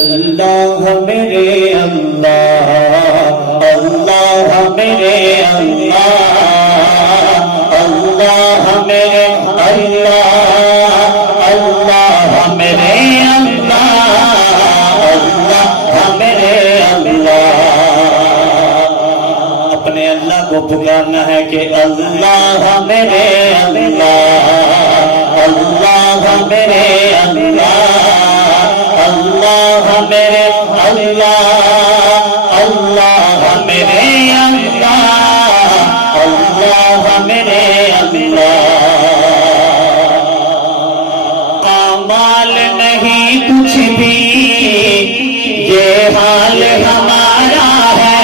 اللہ میرے اللہ، اللہ میرے اللہ، اللہ میرے اللہ، اللہ میرے اللہ، اللہ میرے اللہ۔ اپنے اللہ کو پکارنا ہے کہ اللہ میرے اللہ، اللہ میرے اللہ، اللہ میرے اللہ، اللہ میرے اللہ، اللہ میرے اللہ۔ اعمال نہیں کچھ بھی، یہ حال ہمارا ہے،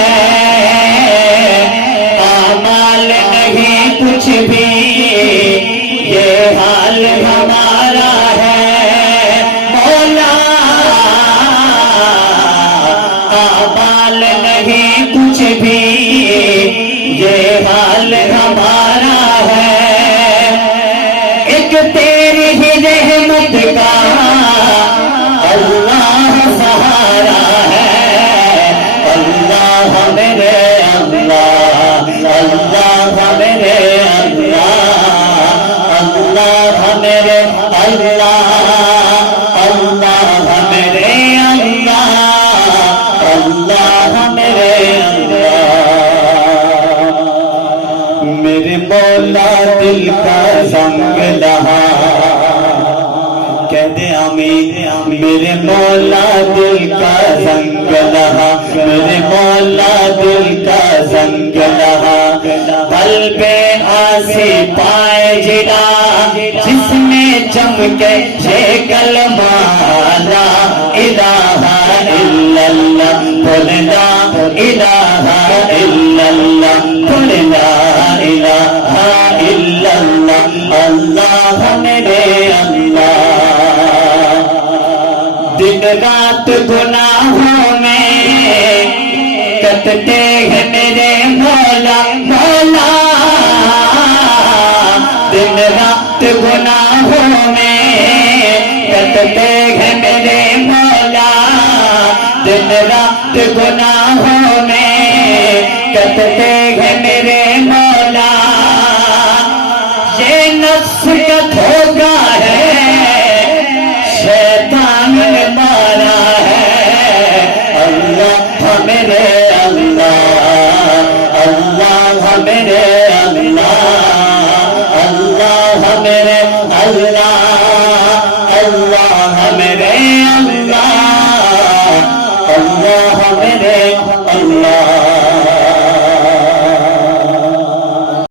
اعمال نہیں کچھ بھی، یہ حال ہمارا ہے۔ اعمال نہیں کچھ بھی، یہ حال ہمارا ہے۔ ایک تیری ہی رحمت کا اللہ سہارا ہے، اللہ میرے اللہ، اللہ میرے اللہ، اللہ میرے اللہ، اللہ میرے اللہ، اللہ میرے اللہ۔ میرے مولا دل کا زنگ لہا، کہہ دے آمین۔ میرے مولا دل کا زنگ لہا، میرے مولا دل کا زنگ لہا۔ قلب آسی پائے جڑا، جس میں چمکے یہ کلمہ لا الہ الا اللہ، قل لا الہ الا اللہ، قل لا الہ الا اللہ، اللہ میرے اللہ۔ دن رات گناہوں میں کٹتے ہیں میرے مولا، مولا دن رات گناہوں میں کٹتے ہیں میرے مولا، دن رات گناہوں میں کٹتے ہیں میرے مولا۔ یہ نفس کا دھوکہ ہے، شیطان نے مارا ہے، اللہ میرے اللہ، اللہ میرے اللہ، اللہ میرے اللہ، اللہ میرے اللہ، اللہ میرے اللہ۔